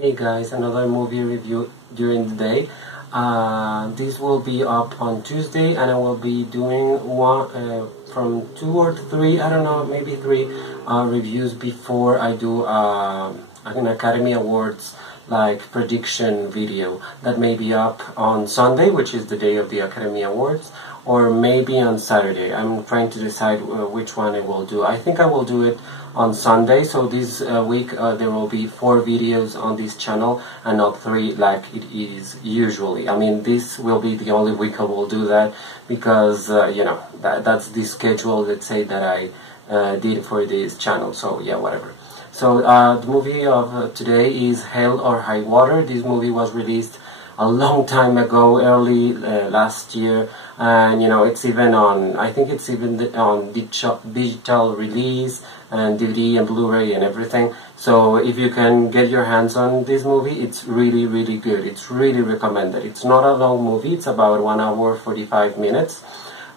Hey guys, another movie review during the day. This will be up on Tuesday, and I will be doing one from 2 or 3, I don't know, maybe 3 reviews before I do an Academy Awards like prediction video that may be up on Sunday, which is the day of the Academy Awards, or maybe on Saturday. I'm trying to decide which one I will do. I think I will do it on Sunday, so this week there will be 4 videos on this channel and not 3 like it is usually. I mean, this will be the only week I will do that because that's the schedule, let's say, that I did for this channel. So yeah, whatever. So the movie of today is Hell or High Water. This movie was released a long time ago, early last year, and it's even on, I think it's even on digital release and DVD and Blu-ray and everything. So if you can get your hands on this movie, it's really, really good. It's really recommended. It's not a long movie. It's about 1 hour 45 minutes.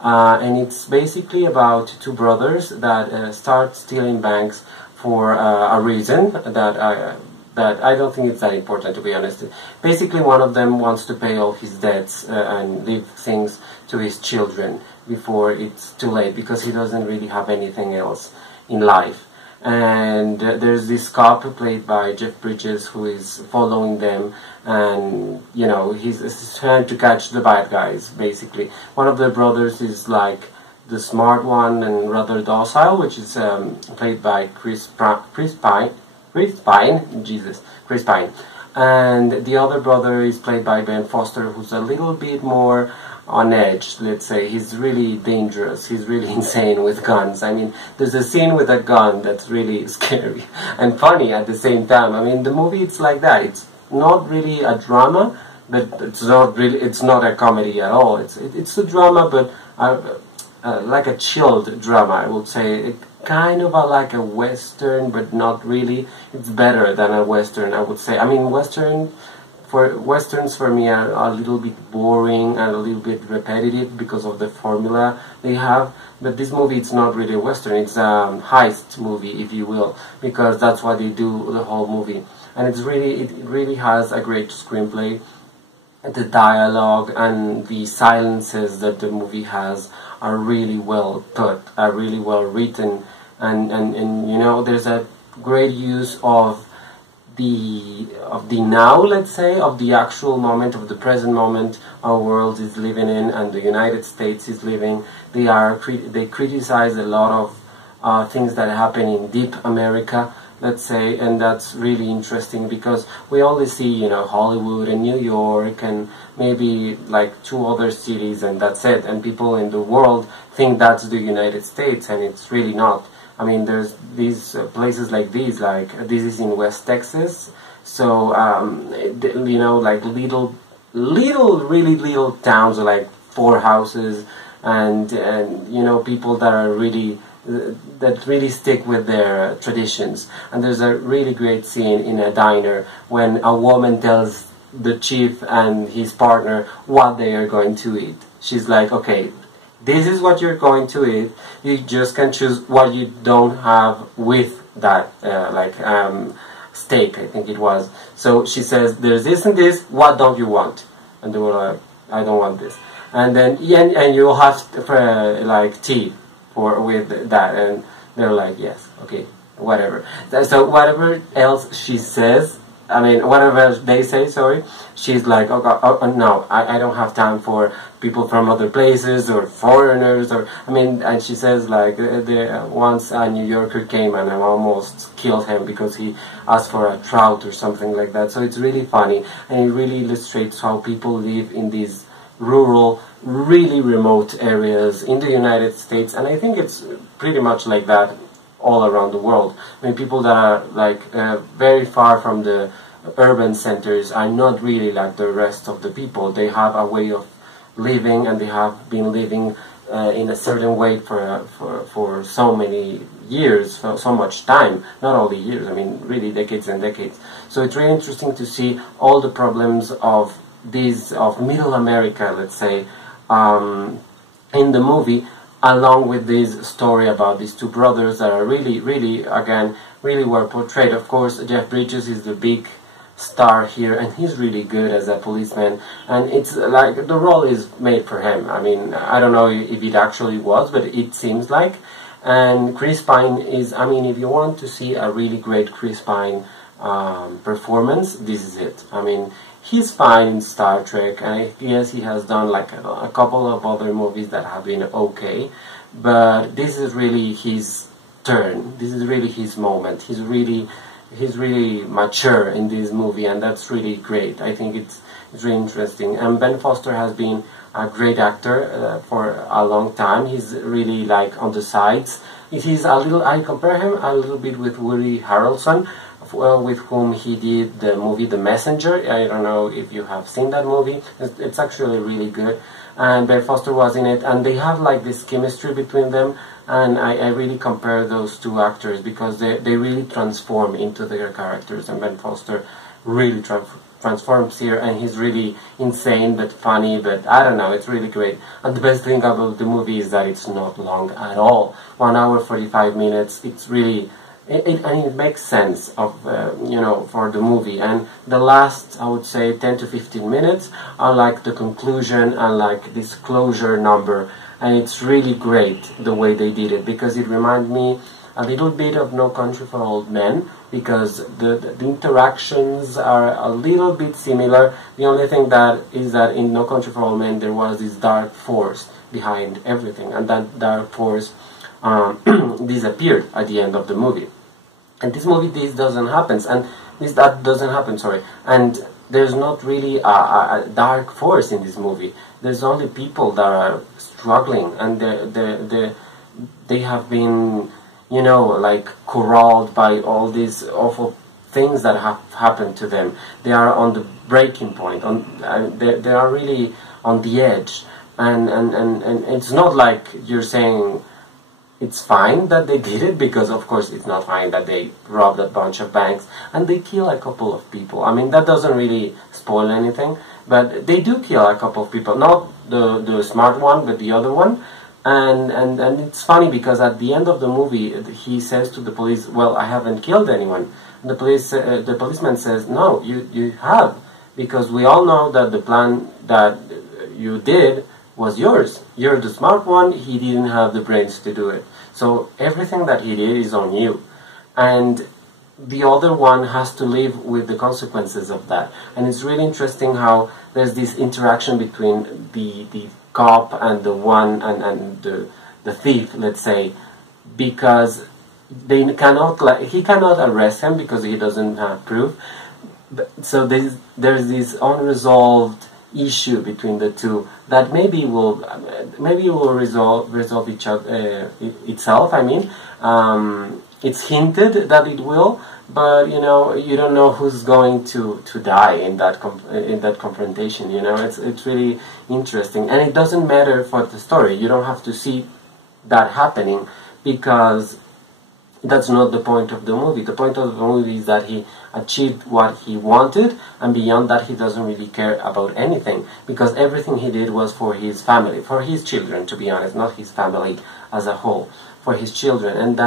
And it's basically about 2 brothers that start stealing banks for a reason that I don't think it's that important, to be honest. Basically, one of them wants to pay off his debts and leave things to his children before it's too late, because he doesn't really have anything else in life. And there's this cop played by Jeff Bridges who is following them, and he's trying to catch the bad guys, basically. One of the brothers is like the smart one and rather docile, which is played by Chris Pine, and the other brother is played by Ben Foster, who's a little bit more on edge, let's say. He's really dangerous, he's really insane with guns. I mean, there's a scene with a gun that's really scary and funny at the same time. I mean, the movie, it's like that. It's not really a drama, but it's not a comedy at all. It's a drama, but like a chilled drama, I would say. Kind of like a western, but not really. It's better than a western, I would say. I mean, westerns for me are a little bit boring and a little bit repetitive because of the formula they have. But this movie, it's not really a western. It's a heist movie, if you will, because that's what they do the whole movie. And it really has a great screenplay. The dialogue and the silences that the movie has are really well put, are really well written, and there's a great use of the now, let's say, of the actual moment, of the present moment our world is living in and the United States is living. They criticize a lot of things that happen in deep America, let's say, and that's really interesting because we only see, Hollywood and New York and maybe like 2 other cities, and that's it. And people in the world think that's the United States, and it's really not. I mean, there's these places like these, this is in West Texas, so like really little towns, like 4 houses, and people that are really stick with their traditions. And there's a really great scene in a diner when a woman tells the chief and his partner what they are going to eat. She's like, okay, this is what you're going to eat. You just can choose what you don't have with that, steak, I think it was. So she says, there's this and this, what don't you want? And they were like, I don't want this. And then, and you'll have tea with that, and they're like, yes, okay, whatever. So whatever else she says, I mean, whatever else they say, sorry, she's like, no, I don't have time for people from other places or foreigners, and she says, like, once a New Yorker came and I almost killed him because he asked for a trout or something like that. So it's really funny, and it really illustrates how people live in these rural, really remote areas in the United States, and I think it's pretty much like that all around the world. I mean, people that are very far from the urban centers are not really like the rest of the people. They have a way of living, and they have been living in a certain way for so many years, for so much time. Not only years, I mean, really decades and decades. So it's really interesting to see all the problems of Middle America, let's say, in the movie, along with this story about these 2 brothers that are really well portrayed. Of course, Jeff Bridges is the big star here, and he's really good as a policeman, and it's like the role is made for him. I mean, I don't know if it actually was, but it seems like. And Chris Pine is, I mean, if you want to see a really great Chris Pine performance, this is it. I mean, he's fine in Star Trek, and yes, he has done like a couple of other movies that have been okay, but this is really his turn. This is really his moment. He's really mature in this movie, and that's really great. I think it's really interesting. And Ben Foster has been a great actor for a long time. He's really like on the sides. He's a little, I compare him a little bit with Woody Harrelson, with whom he did the movie The Messenger. I don't know if you have seen that movie. It's actually really good. And Ben Foster was in it, and they have like this chemistry between them, and I really compare those two actors because they really transform into their characters, and Ben Foster really transforms here, and he's really insane but funny, but I don't know, it's really great. And the best thing about the movie is that it's not long at all. 1 hour 45 minutes. It's really it makes sense of you know, for the movie, and the last, I would say, 10 to 15 minutes are like the conclusion and like this closure number, and it's really great the way they did it, because it reminded me a little bit of No Country for Old Men, because the interactions are a little bit similar. The only thing that is that in No Country for Old Men there was this dark force behind everything, and that dark force disappeared at the end of the movie. And this movie, this doesn't happen, and that doesn't happen, sorry. And there's not really a dark force in this movie. There's only people that are struggling, and they have been, you know, like corralled by all these awful things that have happened to them. They are on the breaking point. They are really on the edge, and it's not like you're saying it's fine that they did it, because of course it's not fine that they robbed a bunch of banks and they kill a couple of people. I mean, that doesn't really spoil anything, but they do kill a couple of people, not the smart one, but the other one. And it's funny because at the end of the movie he says to the police, well, I haven't killed anyone. And the policeman says, no, you have, because we all know that the plan that you did was yours. You're the smart one, he didn't have the brains to do it. So everything that he did is on you. And the other one has to live with the consequences of that. And it's really interesting how there's this interaction between the cop and the one and the thief, let's say, because they cannot, like, he cannot arrest him because he doesn't have proof. So there's this unresolved issue between the two that maybe will resolve itself. I mean, it's hinted that it will, but you know, you don't know who's going to die in that confrontation. You know, it's really interesting, and it doesn't matter for the story. You don't have to see that happening, because that's not the point of the movie. The point of the movie is that he achieved what he wanted, and beyond that he doesn't really care about anything, because everything he did was for his family, for his children, to be honest, not his family as a whole, for his children. And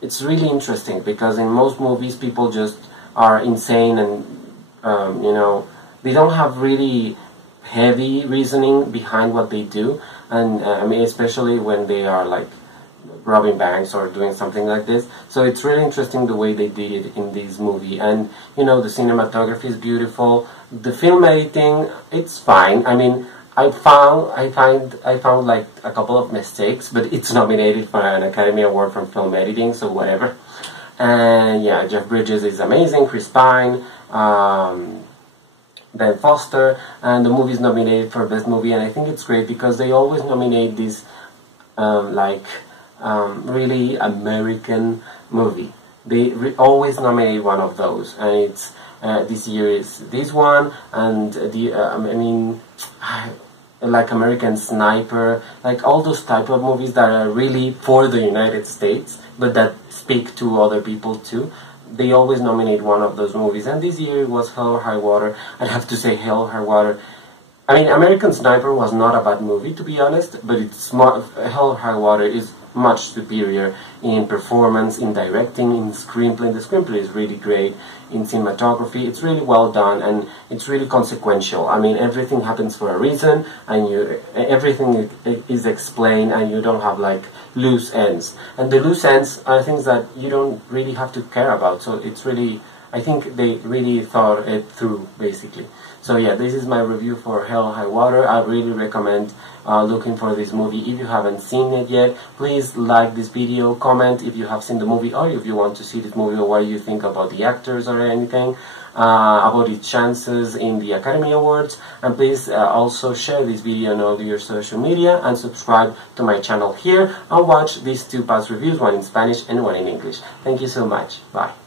it's really interesting, because in most movies people just are insane, and you know, they don't have really heavy reasoning behind what they do. And I mean, especially when they are like robbing banks or doing something like this. So it's really interesting the way they did it in this movie. And you know, the cinematography is beautiful. The film editing, it's fine. I mean, I found like a couple of mistakes, but it's nominated for an Academy Award for film editing, so whatever. And yeah, Jeff Bridges is amazing, Chris Pine, Ben Foster, and the movie is nominated for Best Movie. And I think it's great because they always nominate this really American movie. They always nominate one of those, and it's this year is this one, and I mean, like American Sniper, like all those type of movies that are really for the United States, but that speak to other people too. They always nominate one of those movies, and this year it was Hell or High Water. I have to say Hell or High Water. I mean, American Sniper was not a bad movie, to be honest, but it's smart. Hell or High Water is much superior in performance, in directing, in screenplay. The screenplay is really great. In cinematography, it's really well done, and it's really consequential. I mean, everything happens for a reason, and everything is explained, and you don't have like loose ends. And the loose ends are things that you don't really have to care about. So it's really, I think they really thought it through, basically. So yeah, this is my review for Hell or High Water. I really recommend looking for this movie. If you haven't seen it yet, please like this video, comment if you have seen the movie, or if you want to see this movie, or what you think about the actors or anything, about its chances in the Academy Awards. And please also share this video on all your social media, and subscribe to my channel here, and watch these two past reviews, one in Spanish and one in English. Thank you so much. Bye.